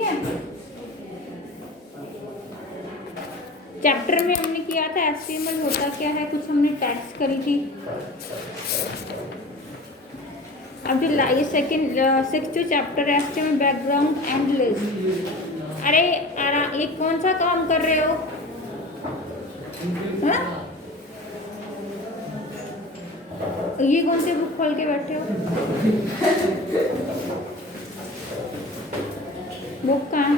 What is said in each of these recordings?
ठीक है। चैप्टर में हमने किया था HTML होता क्या है, कुछ हमने टैग्स करी थी। अब जो ये सेकंड 6th चैप्टर है HTML बैकग्राउंड एंड लिस्ट। अरे ये कौन सा काम कर रहे हो? हाँ? ये कौन सी बुक खोल के बैठे हो? बुक कहाँ?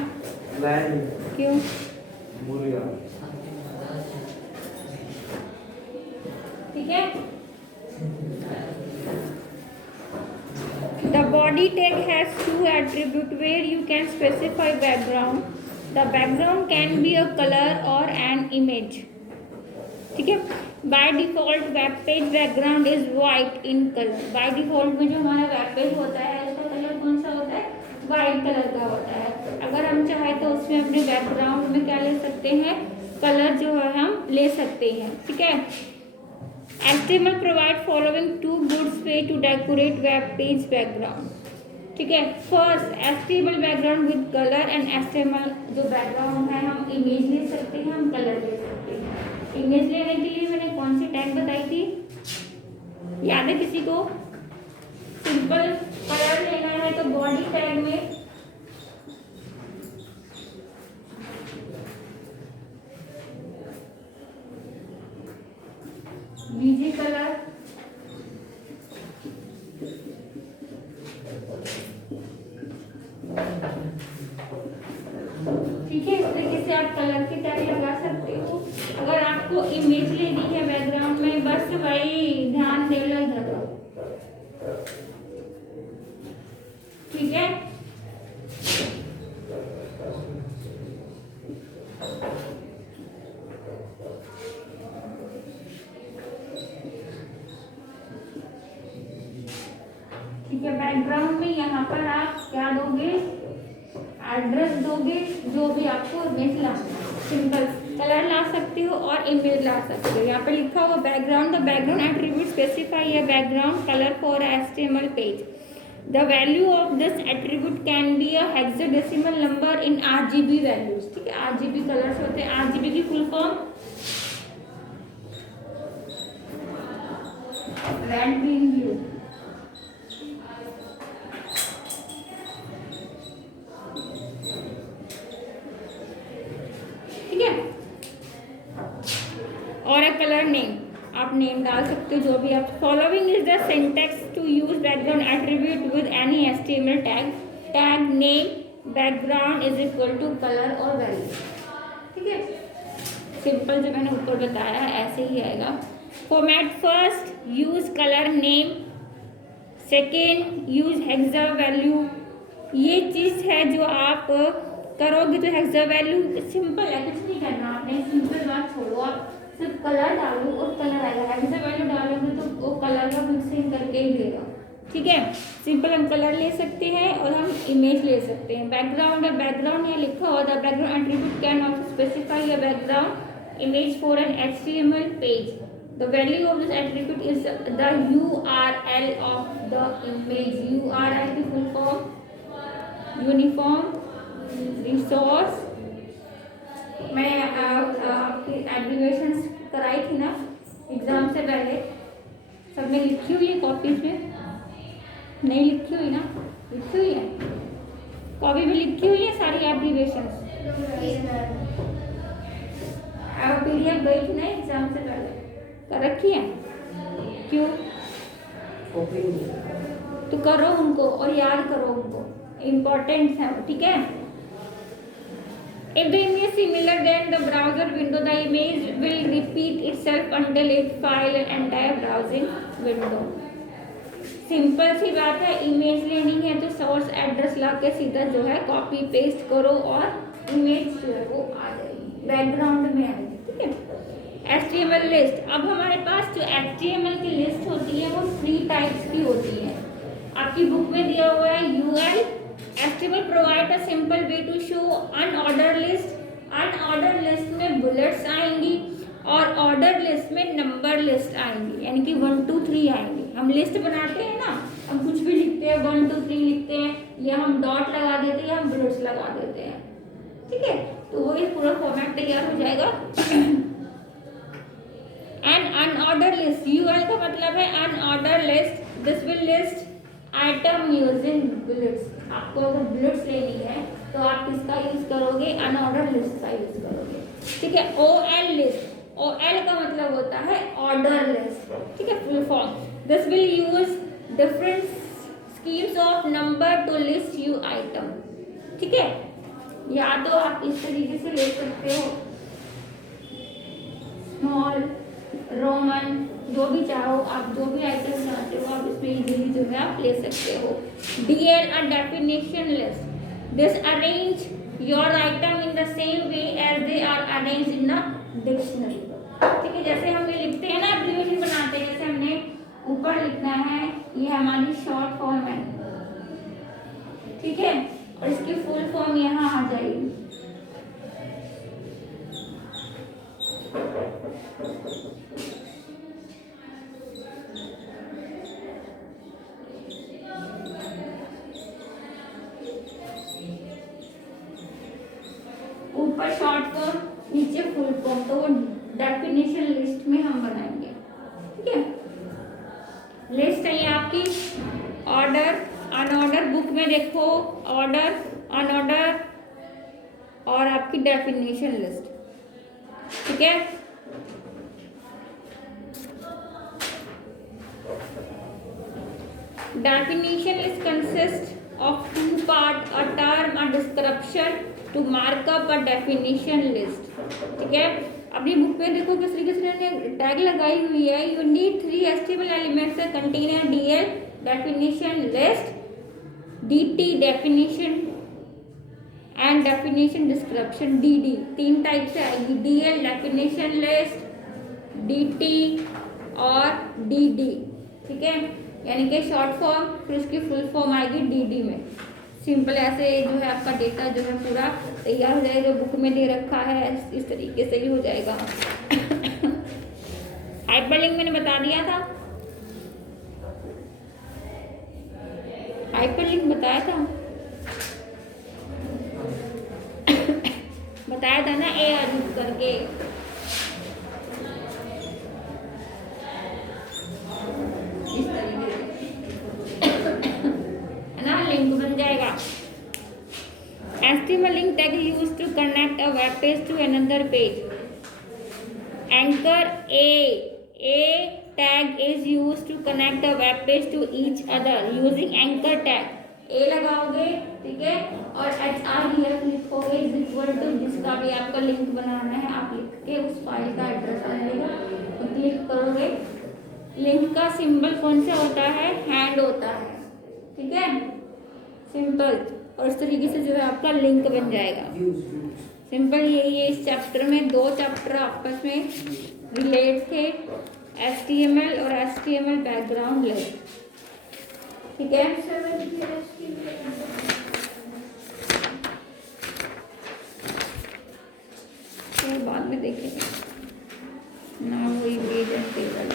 क्यों? ठीक है। The body tag has two attributes where you can specify background. The background can be a color or an image. ठीक है। By default web page background is white in color. By default में जो हमारा web page होता है उसका colour कौन सा होता है? वाइट कलर का होता है। अगर हम चाहे तो उसमें अपने बैकग्राउंड में क्या ले सकते हैं? कलर जो है हम ले सकते हैं। ठीक है। HTML provide following two good way to decorate web page background. ठीक है। First HTML background with colour and HTML जो बैकग्राउंड है हम इमेज ले सकते हैं, हम कलर ले सकते हैं। इमेज लेने के लिए मैंने कौन सी टैग बताई थी, याद है किसी को? सिंपल कलर लेना है तो बॉडी टैग में बीजी कलर, ठीक है। इस तरीके से आप कलर की टैग लगा सकते हो। अगर आपको इमेज लेनी है बैकग्राउंड में, बस वही ध्यान दे लो इधर, ठीक है। ठीक है। बैकग्राउंड में यहाँ पर आप क्या दोगे? एड्रेस दोगे, जो भी आपको इमेज ला, सिंपल कलर ला सकते हो और इमेज ला सकते हो। यहाँ पे लिखा हुआ background, the background attribute specify a background colour for HTML page. The value of this attribute can be a hexadecimal number in RGB values. ठीक है। RGB कलर्स होते हैं। RGB की full form red green blue. और एक colour name, आप name डाल सकते हो जो भी आप। Following is the syntax to use background attribute with any HTML tag. Tag name background is equal to colour और वैल्यू। ठीक है। सिंपल जो मैंने ऊपर बताया ऐसे ही आएगा। Format first use colour name, second use hexa value. ये चीज है जो आप करोगे तो हेक्सा वैल्यू सिंपल है, कुछ नहीं करना आपने, सिंपल बात छोड़ो, आप सिर्फ कलर डालो और कलर आएगा। हेक्सा वैल्यू डालोगे तो वो कलर का मिक्सिंग करके ही देगा। ठीक है। सिंपल हम कलर ले सकते हैं और हम इमेज ले सकते हैं। बैकग्राउंड है, बैकग्राउंड यहाँ लिखा हुआ था, background attribute can also specify a background image for an HTML page. The value of this attribute is the URL of the image. URL की full form यूनिफॉर्म रिसोर्स। मैं आपकी एब्रीविएशन कराई थी ना एग्जाम से पहले, सब में लिखी हुई है कॉपी पे? नहीं लिखी हुई ना? लिखी हुई है कॉपी पे, लिखी हुई है सारी एब्रीविएशन। PDF गई थी ना एग्जाम से पहले, कर रखी है? क्यों? तो करो उनको और याद करो उनको, इम्पोर्टेंट है। ठीक है। If the image is similar, then the browser window, the image will repeat itself until it fill an entire browsing window. Simple सी बात है। इमेज लेनी है तो सोर्स एड्रेस ला के सीधा जो है कॉपी पेस्ट करो और इमेज जो है वो आ जाएगी, बैकग्राउंड में आएगी। ठीक है। HTML list. अब हमारे पास जो HTML की लिस्ट होती है वो 3 टाइप्स की होती है। आपकी बुक में दिया हुआ है UL। HTML provide a simple way to show unordered list। Unordered list में बुलेट्स आएंगी और ऑर्डर लिस्ट में नंबर लिस्ट आएंगी, यानी कि 1 2 3 आएंगी। हम लिस्ट बनाते हैं ना, हम कुछ भी लिखते हैं 1 2 3 लिखते हैं, या हम डॉट लगा देते हैं या हम बुलेट्स लगा देते हैं। ठीक है, तो वो ये पूरा फॉर्मेट तैयार हो जाएगा। एन अनऑर्डर लिस्ट, यूएल का मतलब है unordered list, this will list item using bullets. आपको अगर बुलेट्स लेनी है तो आप किसका यूज करोगे, अनऑर्डर लिस्ट का यूज करोगे, ठीक है। ओएल लिस्ट, ओएल का मतलब होता है ऑर्डर लिस्ट, ठीक है, full form. This will use different schemes of number two list you item, ठीक है। या तो आप इस तरीके से ले सकते हो, स्मॉल, रोमन, जो भी चाहो आप, जो भी आइटम चाहते हो आप इसमें इजीली जो है आप ले सकते हो। DL a definition list, this arrange your item in the same way as they are arrange in the dictionary, ठीक है। जैसे हम ये लिखते हैं ना, एब्रीविएशन बनाते हैं, जैसे हमने ऊपर लिखना है, ये हमारी शॉर्ट फॉर्म है, ठीक है, और इसकी फुल फॉर्म यहाँ आ जाएगी। ऊपर शॉर्ट फॉर्म, नीचे फुल फॉर्म, तो वो डेफिनेशन लिस्ट में हम बनाएंगे, ठीक है। लिस्ट है ये आपकी ऑर्डर, अनऑर्डर, बुक में देखो ऑर्डर, अनऑर्डर और आपकी डेफिनेशन लिस्ट, ठीक है। Definition list consists of two parts, a term, a description to mark up a definition list, ठीक है। अपनी बुक में देखो किस तरीके से मैंने टैग लगाई हुई है। You need 3 HTML elements that contain a DL definition list, DT definition and definition description, DD। 3 type से आएगी, DL डेफिनेशन लिस्ट, DT और DD, ठीक है, यानी कि शॉर्ट फॉर्म, फिर उसकी फुल फॉर्म आएगी डीडी में। सिंपल ऐसे जो है आपका डेटा जो है पूरा तैयार हो जाएगा, जो बुक में दे रखा है इस तरीके से ही हो जाएगा। हाइपरलिंक मैंने बता दिया था, हाइपरलिंक बताया था, बताया था ना, ए यूज करके। इस तरीके है ना, लिंक बन जाएगा। HTML link tag is used to connect a web page to another page. Anchor A tag is used to connect a web page to each other using anchor tag. A लगाओगे, ठीक है, और HREF लिखोगे is equal to जिसका भी आपका link बनाना है आप लिख के उस फाइल का एड्रेस आएगा तो क्लिक करोगे। लिंक का सिंबल कौन सा होता है, हैंड होता है, ठीक है, सिंपल। और इस तरीके से जो है आपका लिंक बन जाएगा। सिंपल यही है। इस चैप्टर में 2 चैप्टर आपस में रिलेट थे, HTML और HTML बैकग्राउंड लिस्ट, ठीक है। तो बाद में देखेंगे ना, वही पेज एंड टेबल।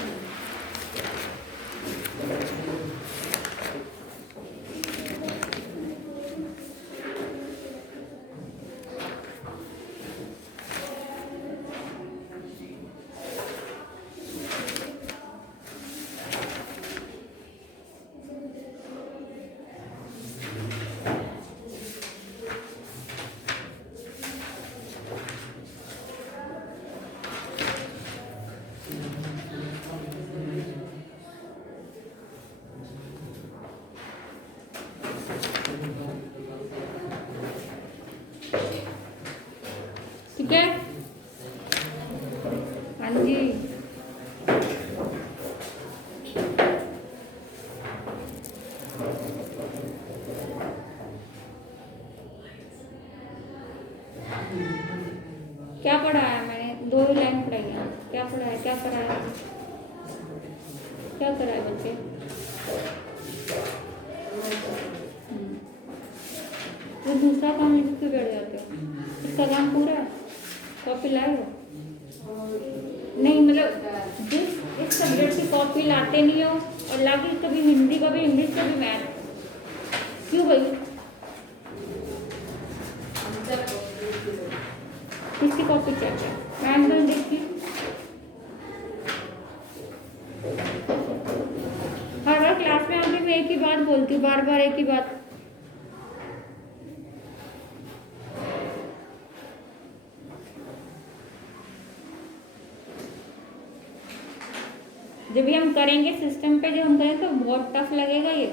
ठीक है, हाँ जी। क्या पढ़ाया मैंने, 2 ही लाइन पढ़ाई है। क्या पढ़ाया, क्या पढ़ाया, क्या कराया बच्चे? तो दूसरा काम लिख के बैठ जाते हो, इसका काम पूरा है, कॉपी लाए हो? नहीं, मतलब जिस इस सब्जेक्ट की कॉपी लाते नहीं हो और लाके कभी हिंदी, कभी इंग्लिश, कभी मैथ, क्यों भाई? किसकी कॉपी चेक है? मैं तो देखती हर बार क्लास में आके मैं एक ही बात बोलती हूँ, बार बार एक ही बात। जब भी हम करेंगे सिस्टम पे, जब हम करेंगे तो बहुत टफ लगेगा ये।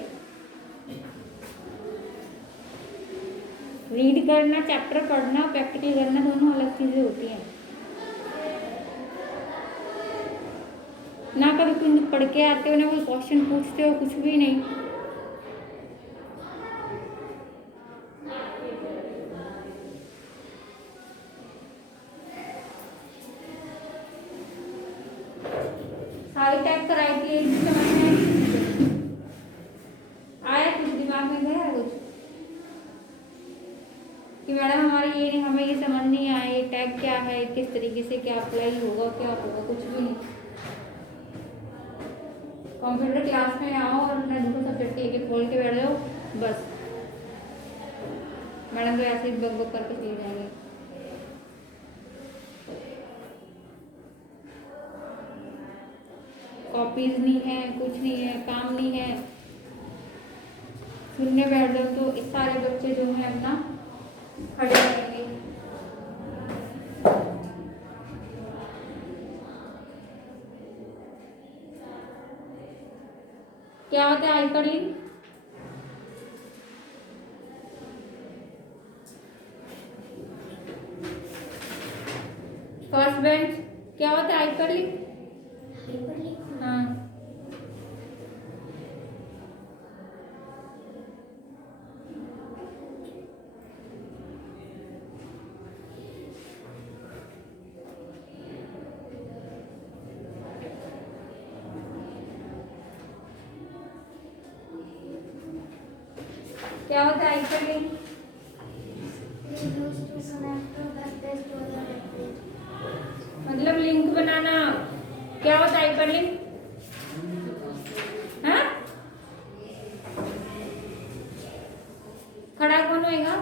रीड करना, चैप्टर पढ़ना, प्रैक्टिकल करना, दोनों अलग चीजें होती हैं ना। कभी कुछ पढ़ के आते हो ना कोई क्वेश्चन पूछते हो, कुछ भी नहीं। सारी टाइप कराई थी, एक भी समझ में आया? कुछ दिमाग में गया कुछ कि मैडम हमारी ये नहीं, हमें ये समझ नहीं आया ये टैग क्या है, किस तरीके से क्या अप्लाई होगा, क्या होगा? कुछ भी नहीं। कंप्यूटर क्लास में आओ और अपना दूसरा सब्जेक्ट एक एक खोल के बैठ जाओ, बस मैडम तो ऐसे ही बग बग करके चले जाएंगे। कॉपीज नहीं है, कुछ नहीं है, काम नहीं है, सुनने बैठ जाओ तो इस सारे बच्चे जो है अपना खड़े रहेंगे। क्या होता है हाइपरलिंक? फर्स्ट बेंच क्या होता है हाइपरलिंक? हाँ, क्या होता है हाइपरलिंक? मतलब लिंक बनाना। क्या होता है हाइपरलिंक? हाँ, खड़ा कौन होएगा?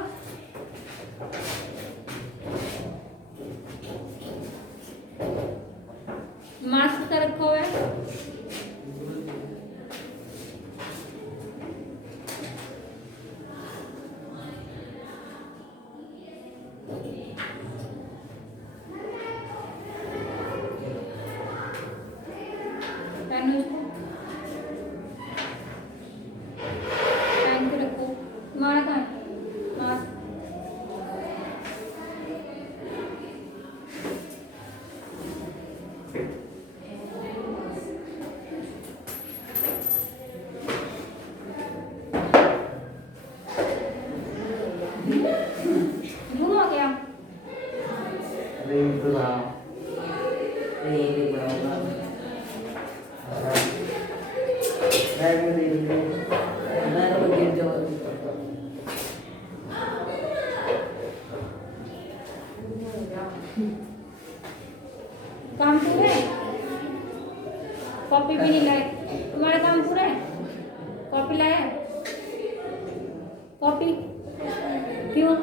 मास्क का रखा हुआ है। पहनो इसको, पहन के रखो। तुम्हारा कहाँ है मास्क? गुम हो गया? काम पूरा है? कॉपी भी नहीं लाए? तुम्हारा काम पूरा है? कॉपी लाया? कॉपी क्यों?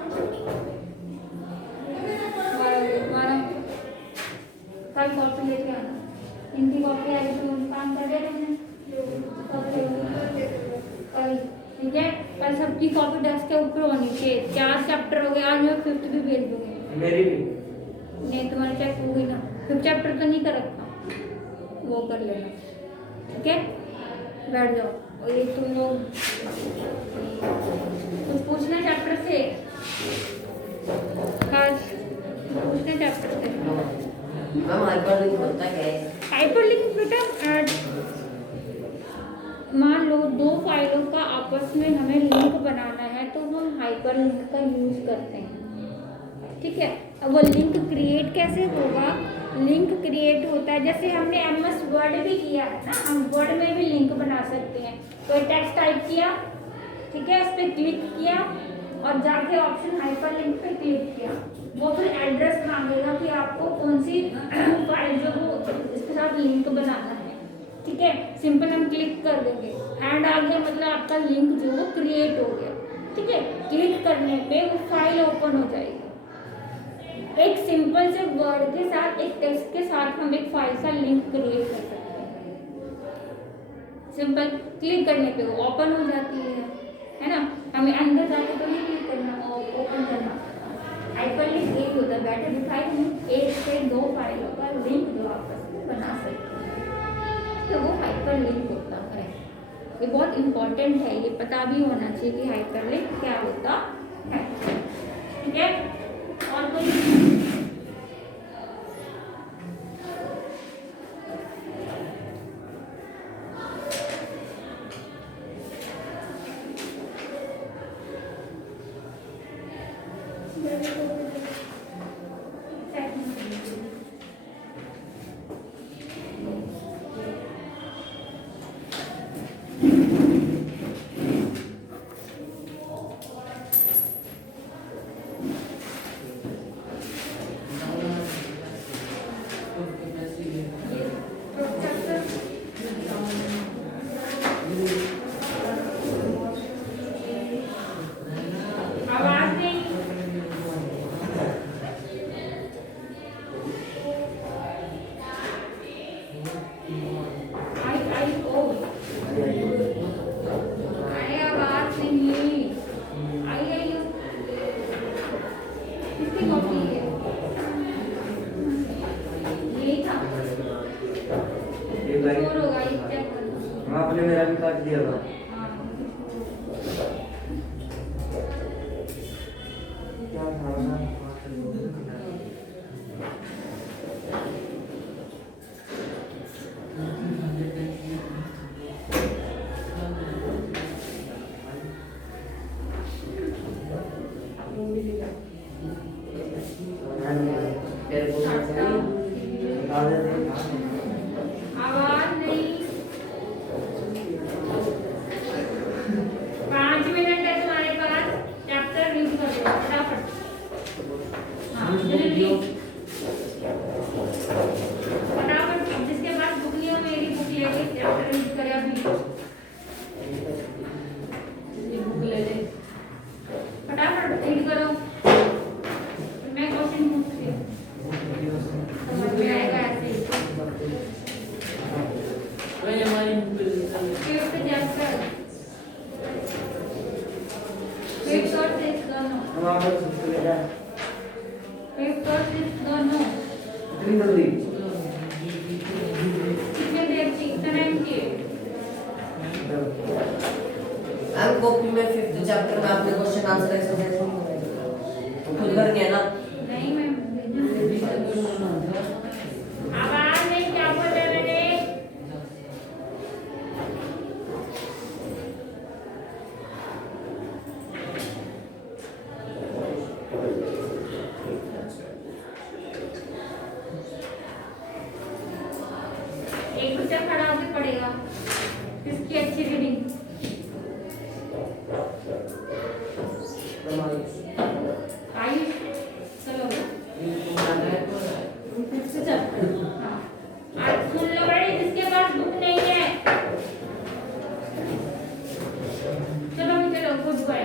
तुम्हारा कल कॉपी लेके आना। इनकी कॉपी आई तो काम कर दिया तुमने कल, ठीक है? कल सबकी कॉपी डेस्क के ऊपर होनी चाहिए। 4 चैप्टर हो गए, आज मैं 5th भी भेज दूंगी। मेरी भी नहीं, तुम्हारी चेक हो गई ना। 5th चैप्टर तो नहीं कर रखा, वो कर लेना, ठीक है? बैठ जाओ। और ये तुम लोग कुछ पूछना चैप्टर से? पूछना चैप्टर से। हाइपरलिंक होता क्या है? हाइपरलिंक बेटा, मान लो 2 फाइलों का आपस में हमें लिंक बनाना है तो हम हाइपरलिंक का यूज करते हैं, ठीक है? अब वो लिंक क्रिएट कैसे होगा? लिंक क्रिएट होता है जैसे हमने MS वर्ड भी किया है ना, हम वर्ड में भी लिंक बना सकते हैं। तो टेक्स्ट टाइप किया, ठीक है, इस पर क्लिक किया और जाके ऑप्शन हाइपरलिंक पे क्लिक किया, वो फिर एड्रेस मांगेगा कि आपको कौन सी फाइल जो हो इसके साथ लिंक बनाना है, ठीक है? सिंपल हम क्लिक कर देंगे, एंड आ गया, मतलब आपका लिंक जो वो क्रिएट हो गया, ठीक है? क्लिक करने पे वो फाइल ओपन हो जाएगी। एक सिंपल से वर्ड के साथ, एक टेक्स्ट के साथ हम एक फाइल का लिंक क्रिएट कर सकते हैं। सिंपल क्लिक करने पे वो ओपन हो जाती है ना। हमें अंदर जाके तो नहीं क्लिक करना और ओपन करना। हाइपरलिंक एक होता है, बैठे दिखाई नहीं, एक से दो फाइलों का लिंक जो आपस में बना सकते हैं, तो वो हाइपरलिंक होता है। ये बहुत इंपॉर्टेंट है, ये पता भी होना चाहिए कि हाइपरलिंक क्या होता है। ठीक है, और कोई आवाज नहीं। आई ओ आई आवाज नहीं। आई ओ किसकी कॉपी है? यही था, और होगा ये चेक करना। आपने मेरा भी काट दिया था। क्या था ना? आवाज नहीं। 5 मिनट है तुम्हारे पास, चैप्टर रीड कर लो फटाफट। हाँ जल्दी फटाफट, जिसके पास बुक नहीं हो मेरी बुक लेके चैप्टर रीड करे अभी। ये बुक ले ले, फटाफट रीड करो, मैं क्वेश्चन पूछती हूँ, समझ में आएगा ऐसे ही। फिफ्थ चैप्टर, फिफ्थ और सिक्स्थ दोनों, हम आप लोग सुनते हैं क्या? फिफ्थ और सिक्स्थ दोनों। इतनी जल्दी? कितने देर की, कितना टाइम की? मैम कॉपी में 5th चैप्टर में आपने क्वेश्चन आंसर एक्सरसाइज खुद कर दिया ना? नहीं मैं आवाज नहीं, क्या बोल रहे मैंने? एक बच्चा खड़ा होकर पढ़ेगा, किसकी अच्छी रीडिंग? आयुष, चलो फिफ्थ चैप्टर। हाँ आज सुन लो बड़े, जिसके पास बुक नहीं है चलो चलो good bye.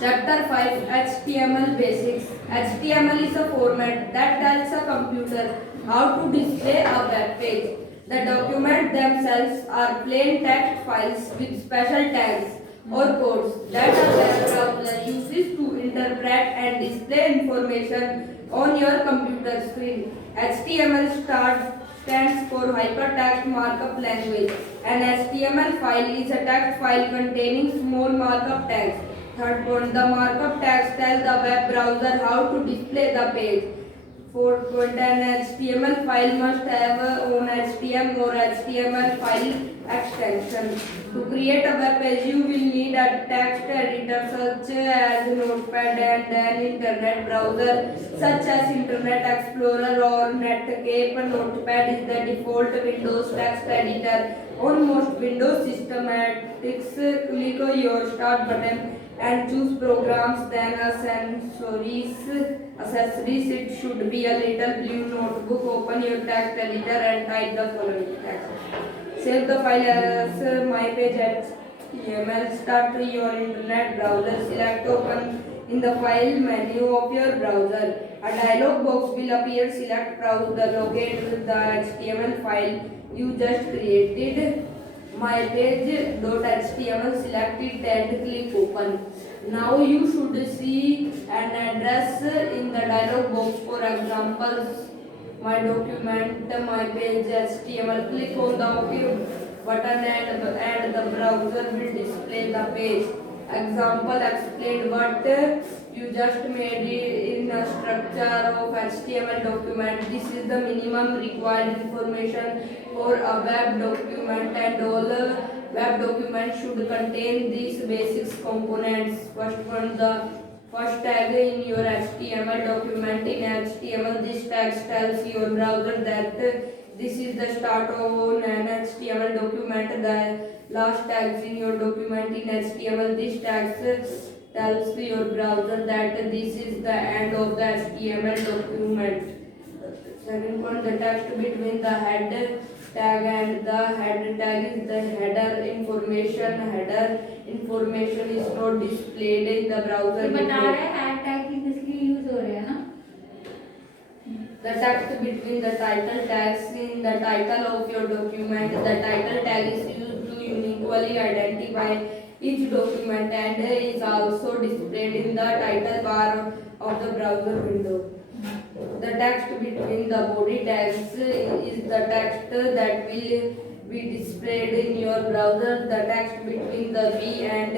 Chapter 5 HTML Basics. HTML is a format that tells a computer how to display a web page. The documents themselves are plain text files with special tags or codes that a web browser uses to interpret and display information on your computer screen. HTML stands for Hypertext Markup Language. An HTML file is a text file containing small markup tags. Third point, the markup tags tell the web browser how to display the page. Fourth point, an HTML file must have own HTML or HTML file extension. To create a web page, you will need a text editor such as Notepad and an internet browser such as Internet Explorer or Netscape. Notepad is the default Windows text editor on most Windows systematics. Click on your start button and choose programs, then accessories. It should be a little blue notebook. Open your text editor and type the following text. Save the file as my page HTML. Start your internet browser. Select open in the file menu of your browser. A dialog box will appear. Select browse the locate the HTML file you just created. mypage.html, select it and click open. Now you should see an address in the dialog box. For examples, my document, my page HTML. Click on the OK button and the browser will display the page. Example explained what you just made in a structure of HTML document. This is the minimum required information for a web document, and all web documents should contain these basic components. First one, the first tag in your HTML document. In HTML, this tag tells your browser that this is the start of an HTML document. The last tags in your document in HTML, this tags tells your browser that this is the end of the HTML document. Second one, the text between the head tag and the head tag is the header information. Header information is not displayed in the browser. बता रहे हैं had tag की किसके लिए use हो रहे हैं ना. The text between the title tags in the title of your document. The title tag is used to uniquely identify each document and is also displayed in the title bar of the browser window. The text between the body tags is the text that will be displayed in your browser. The text between the B and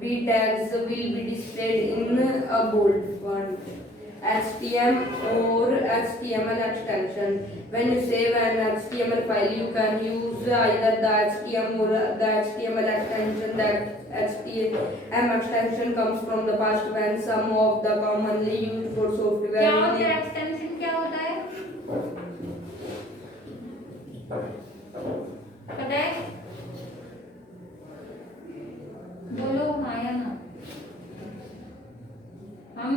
B tags will be displayed in a bold font. HTML or HTML extension. When you save an HTML file, you can use either the HTML or the HTML extension. That HTML extension comes from the past when some of the commonly used for software. क्या होता है extension, क्या होता है पता है? बोलो हाँ या ना. हम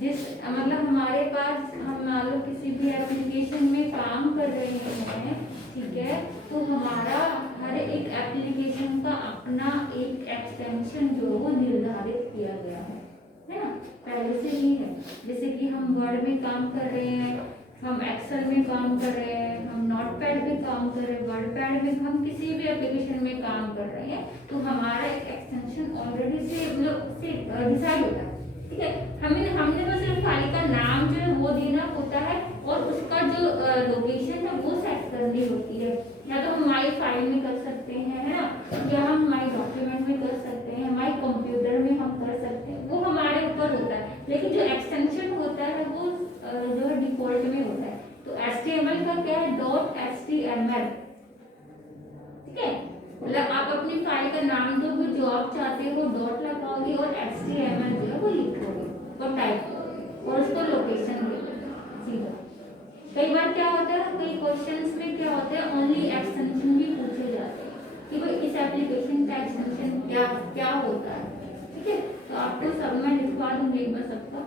जिस मतलब हमारे पास हम मान लो किसी भी एप्लीकेशन में काम कर रहे हैं, ठीक है, तो हमारा हर एक एप्लीकेशन का अपना एक एक्सटेंशन जो वो निर्धारित किया गया है ना, पहले से ही है. जैसे कि हम वर्ड में काम कर रहे हैं, हम एक्सेल में काम कर रहे हैं, हम नोटपैड में काम कर रहे हैं, वर्डपैड में, हम किसी भी एप्लीकेशन में काम कर रहे हैं, तो हमारा एक एक्सटेंशन ऑलरेडी से डिसाइड होता है. ठीक है, हमने बस सिर्फ फाइल का नाम जो है वो देना होता है और उसका जो लोकेशन है वो सेट करनी होती है. या तो हम माई फाइल में कर सकते हैं, है ना, या हम माई डॉक्यूमेंट में कर सकते हैं, माई कंप्यूटर में हम कर सकते हैं, वो हमारे ऊपर होता है. लेकिन जो एक्सटेंशन होता है वो जो है डिफॉल्ट में होता है. तो HTML का क्या है, .html. ठीक है, मतलब आप अपनी फाइल का नाम दोगे, जो आप चाहते हो वो डॉट लगाओगे और HTML जो है वो लिखोगे और टाइप करोगे और उसको लोकेशन देंगे सीधा. कई बार क्या होता है, कई क्वेश्चंस में क्या होता है, ओनली एक्सटेंशन भी पूछे जाते हैं कि भाई इस एप्लीकेशन का एक्सटेंशन क्या होता है. ठीक है, तो आपको सब मैं लिखवा दूंगी एक बार सबका.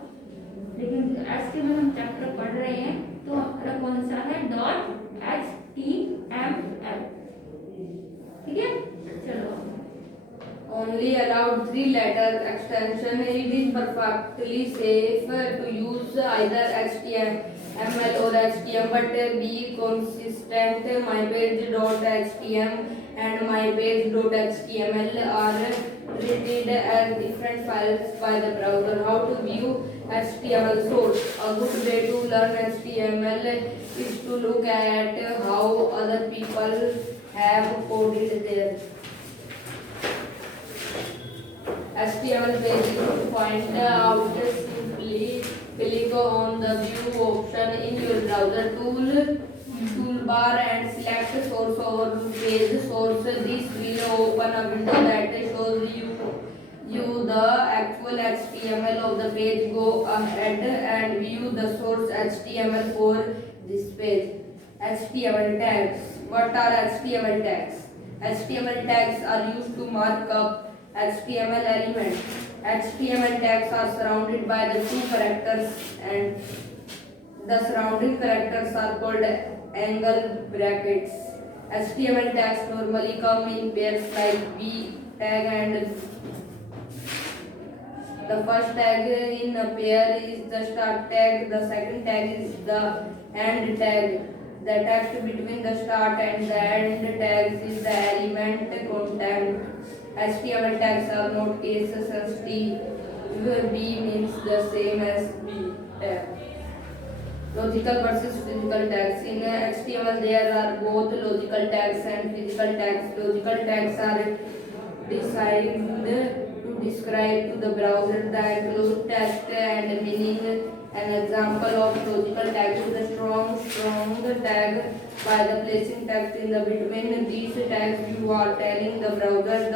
लेकिन HTML हम चैप्टर पढ़ रहे हैं तो हमारा कौन सा है, .html. ठीक है, चलो. Only allowed 3 letter extension. It is perfectly safe to use either HTML or HTML, but be consistent. mypage.html and mypage.html are treated as different files by the browser. How to view HTML source? A good way to learn HTML is to look at how other people have coded their HTML page. To find out, simply click on the view option in your browser toolbar and select source or page source. This will open a window that shows you the actual HTML of the page. Go ahead and view the source HTML for this page. HTML tags. What are HTML tags? HTML tags are used to mark up HTML elements. HTML tags are surrounded by the 2 characters and the surrounding characters are called angle brackets. HTML tags normally come in pairs like B tag and The first tag in a pair is the start tag. The second tag is the end tag. The text between the start and the end tags is the element content. HTML tags are not case sensitive. B means the same as B tag. Logical versus physical tags. In HTML, there are both logical tags and physical tags. Logical tags are designed to describe to the browser the enclosed text and meaning. An example of logical tag is the strong tag. By the placing text in the between these tags, you are telling the browser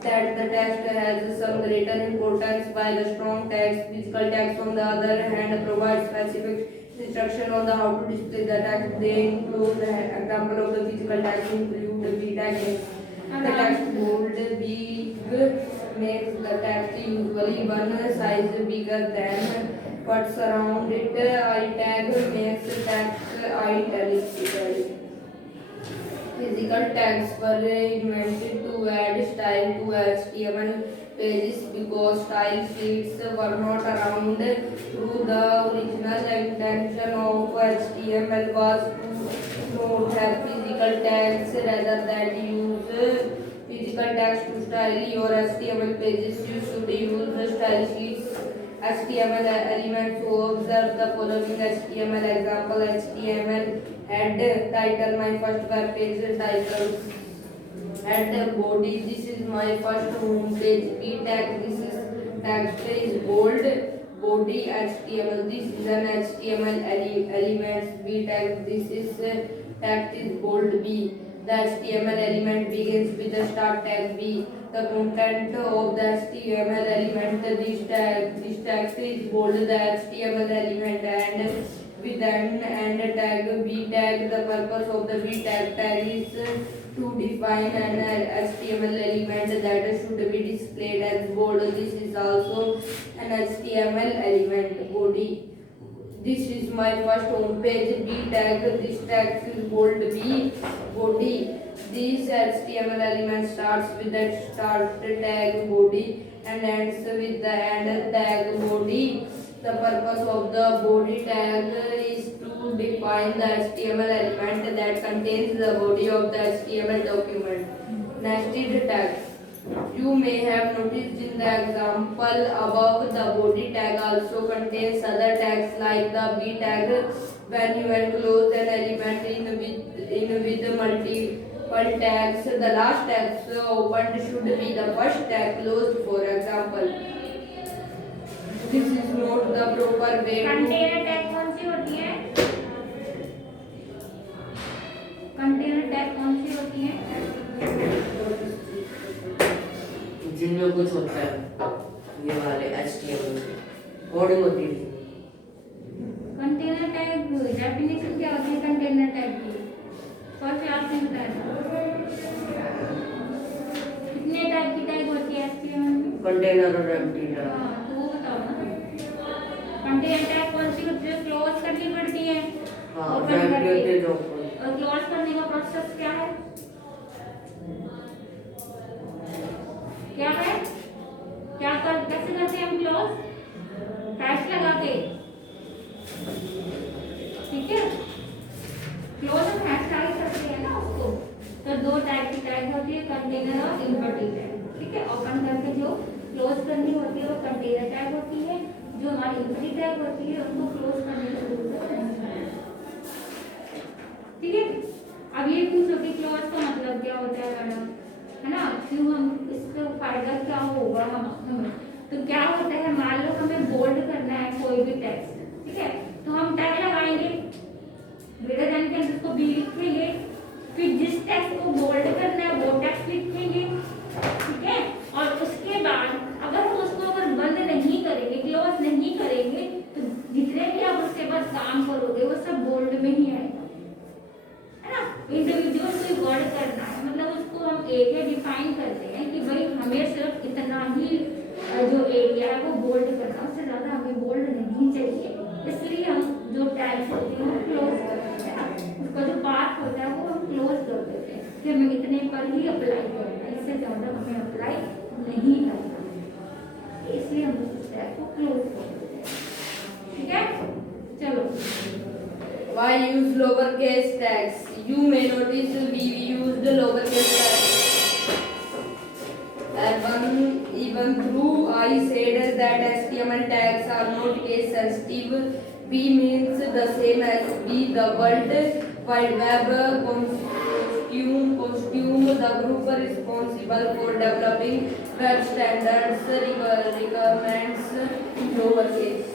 that the text has some greater importance. By the strong tags, physical tags on the other hand provide specific instruction on the how to display the text. They include the example of the physical tags include the B tag. The text bold big makes the text usually one size bigger than what's around it. I tag makes text italically. Physical tags were invented to add style to HTML pages because style sheets were not around. Through the original intention of HTML was to not have physical tags rather than use physical tags to style your HTML pages. You should use style sheets. HTML elements to observe the following HTML example. HTML head title, my first web page title. Head body, this is my first home page. B tag, this is text is bold. Body HTML, this is an HTML elements. B tag, this is text is bold. B. The HTML element begins with the start tag B. The content of the HTML element, this text is bold. The HTML element and with an end tag B tag. The purpose of the B tag is to define an HTML element that should be displayed as bold. This is also an HTML element. Body. This is my first home page. B tag. This text is bold. B. Body. This HTML element starts with the start tag body and ends with the end tag body. The purpose of the body tag is to define the HTML element that contains the body of the HTML document. Nested tags. You may have noticed in the example above, the body tag also contains other tags like the B tag. When you enclose an element in with multiple tags, the last tag opened should be the first tag closed. For example, this is not the proper way to container tag कौन सी होती है? Container tag कौन सी होती है? जिनमें कुछ होता है ये वाले HTML कोडिंग होती है। कंटेनर टैग डेफिनेशन क्या होती है कंटेनर टैग की? फर्स्ट आपने बताया कितने टाइप की टैग होती है HTML में? कंटेनर और एम्प्टी टैग। हाँ, तो वो बताओ ना। कंटेनर टैग कौन सी होती है? क्लोज करनी पड़ती है। हाँ, ओपन एम्प्टी करके। होती है जो और क्लोज करने का प्रोसेस क्या है? क्या है? कैसे करते हैं हम क्लोज? हैश लगा के। ठीक है? क्लोज हम हैश लगा करते हैं ना उसको। तो दो टाइप की टैग होती है, कंटेनर और एम्प्टी टैग। ठीक है? ओपन करके जो क्लोज करनी होती है वो कंटेनर टैग होती है। जो हमारी एम्प्टी टैग होती है उनको क्लोज करने की जरूरत नहीं है। ठीक है? अब ये पूछो कि क्लोज का मतलब क्या होता है मैडम, है ना? क्यों हम इसका फायदा क्या होगा हमें? तो क्या होता है, मान लो हमें बोल्ड करना है कोई भी टेक्स्ट, ठीक है? तो हम टैग लगाएंगे, ग्रेटर देन के उसको बी लिखेंगे, फिर जिस टेक्स्ट को बोल्ड करना है वो टेक्स्ट लिखेंगे, ठीक है? और उसके बाद अगर हम उसको बंद नहीं करेंगे, क्लोज नहीं करेंगे, तो जितने भी आप उसके बाद काम करोगे वो सब बोल्ड में ही आएगा, है ना? इंडिविजुअल कोई वर्ड करना है मतलब उसको हम एरिया डिफाइन करते हैं कि भाई हमें सिर्फ इतना ही जो एरिया है वो बोल्ड करना, उससे ज़्यादा हमें बोल्ड नहीं चाहिए, इसलिए हम जो टैग्स होते हैं वो क्लोज करते हैं, उसका जो पार्ट होता है वो हम क्लोज कर देते हैं कि हमें इतने पर ही अप्लाई करना है, इससे ज़्यादा हमें अप्लाई नहीं करना, इसलिए हम Why use lowercase tags? You may notice we used lowercase tags. Even though I said that HTML tags are not case sensitive, B means the same as B. The World Wide Web Consortium, the group responsible for developing web standards, recommends lowercase.